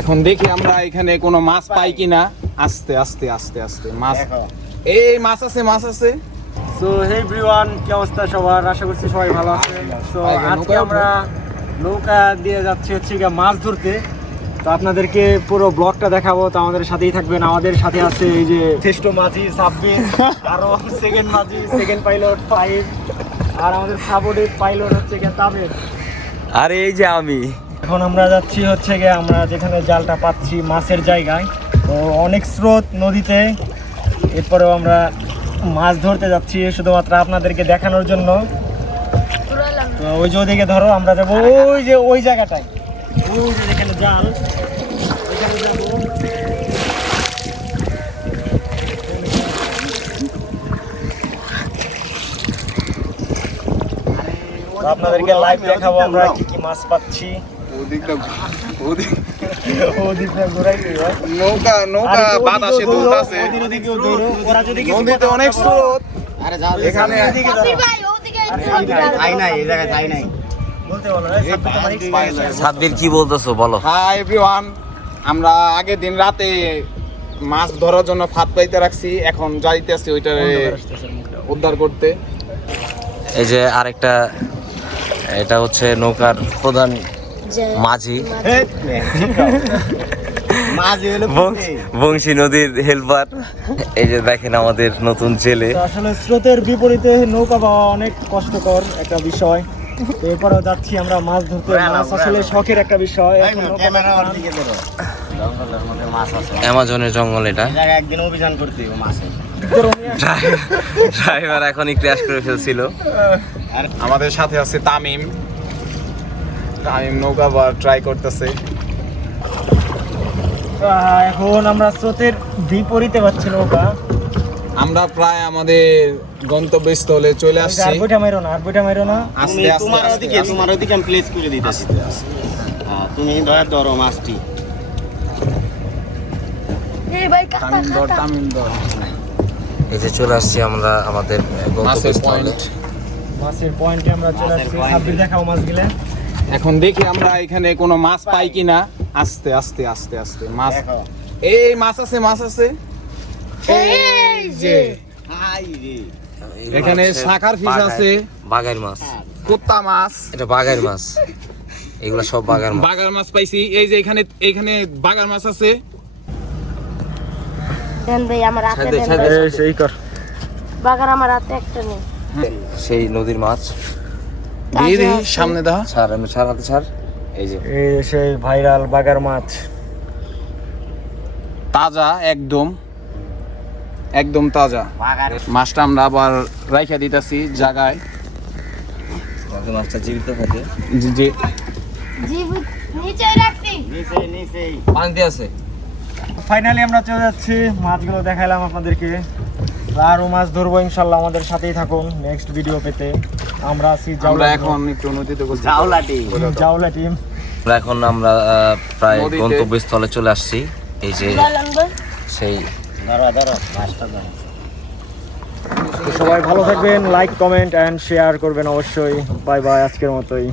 এখন দেখি আমরা এখানে কোনো মাছ পাই কিনা। আস্তে আস্তে আস্তে আস্তে মাছ, এই মাছ আছে, মাছ আছে। সো হে এভরিওয়ান, কি অবস্থা সবার? আশা করছি সবাই ভালো আছে। সো আজকে আমরা নৌকা দিয়ে যাচ্ছি হচ্ছে মাছ ধরতে। তো আপনাদেরকে পুরো ব্লগটা দেখাবো, তো আমাদের সাথেই থাকবেন। আমাদের সাথে আছে এই যে শ্রেষ্ঠ মাঝি সাব্বির, আরো সেকেন্ড মাঝি, সেকেন্ড পাইলট ফাইভ, আর আমাদের সাবঅর্ডিনেট পাইলট হচ্ছে তাবের। আর এই যে আমি এখন আমরা যাচ্ছি হচ্ছে আমরা যেখানে জালটা পাচ্ছি মাছের জায়গায়। তো অনেক স্রোত নদীতে, এরপরেও আমরা মাছ ধরতে যাচ্ছি শুধুমাত্র আপনাদেরকে দেখানোর জন্য। তো ওই যে ওদিকে ধরো, আমরা যাবো ওই যে ওই জায়গাটায়, ওই যে যেখানে জাল, ওইখানে যাবো। তো আপনাদেরকে লাইভ দেখাবো আমরা কি কি মাছ পাচ্ছি। নৌকা নৌকা বাতাসে দুলতাছে, নদীতে অনেক স্রোত। এখানে সাব্বির কি বলতেছো বলো? হাই এভরিওয়ান, আমরা আগের দিন রাতে মাছ ধরার জন্য ফাঁদ পাইতে রাখছি, এখন যাইতে আসছি ওইটারে উদ্ধার করতে। এই যে আরেকটা, এটা হচ্ছে নৌকার প্রধান মাঝি, বংশী নদীর হেল্পার। এই যে দেখেন আমাদের নতুন ছেলে। আসলে স্রোতের বিপরীতে নৌকা পাওয়া অনেক কষ্টকর একটা বিষয়। এরপরেও যাচ্ছি আমরা মাছ ধরতে। মাছ আসলে শখের একটা বিষয়। অ্যামাজনের জঙ্গল এটা। একদিন অভিযান করতে মাছে ড্রাইভার এখনই ক্র্যাশ করে ফেলছিল। আমাদের সাথে আছে তামিম, তামিম নৌকা বার ট্রাই করতেছে। এখন আমরা স্রোতের বিপরীতে পাচ্ছি নৌকা। আমরা প্রায় আমাদের গন্তব্যস্থলে চলে আসছি। আর বইটা মাইরো না, আর বইটা মাইরো না। আস্তে আস্তে তোমার ওদিকে আমি প্লেস করে দিতেছি। তুমি ধরো মাছটি। তামিম ধর, তামিম ধর। এই যে চলে আসছি আমরা আমাদের গন্তব্যস্থলে। মাছের পয়েন্টে আমরা চলে আসছি। সাব্বির দেখাও মাছগুলো। এখন দেখি আমরা এখানে কোনো মাছ পাই কিনা। আস্তে আস্তে আস্তে আস্তে মাছ, এই মাছ আছে, মাছ আছে। এই যে এখানে শাখার ফিশ আছে, বাগার মাছ, কুত্তা মাছ, এটা বাগার মাছ, এগুলো সব বাগার মাছ। বাগার মাছ পাইছি। এই যে এখানে এখানে বাগার মাছ আছে। দেন ভাই আমার হাতে দেন। সেই কর বাগার আমার হাতে একটা নেই। সেই নদীর মাছ। দিয়ে দিই সামনে দা, ছাড়, আমি ছাড়, হাতে ছাড়। এই যে এই সেই ভাইরাল বাগার মাছ, তাজা, একদম একদম তাজা মাছটা। আমরা আবার রাইখা দিতেছি জায়গায়, মাছটা জীবিত থাকে। যে নিচে রাখছি। পানিতে আছে। ফাইনালি আমরা চলে যাচ্ছি। মাছগুলো দেখাইলাম আপনাদেরকে। আরও মাছ ধরবো ইনশাল্লাহ, আমাদের সাথেই থাকুন নেক্সট ভিডিও পেতে। আমরা আছি আমরা এখন একটু নদীতে জাউলা টিম। এখন আমরা প্রায় নদীতে। গন্তব্যস্থলে চলে আসছি। এই যে সেই সবাই ভালো থাকবেন, লাইক কমেন্ট অ্যান্ড শেয়ার করবেন অবশ্যই। বাই বাই, আজকের মতোই।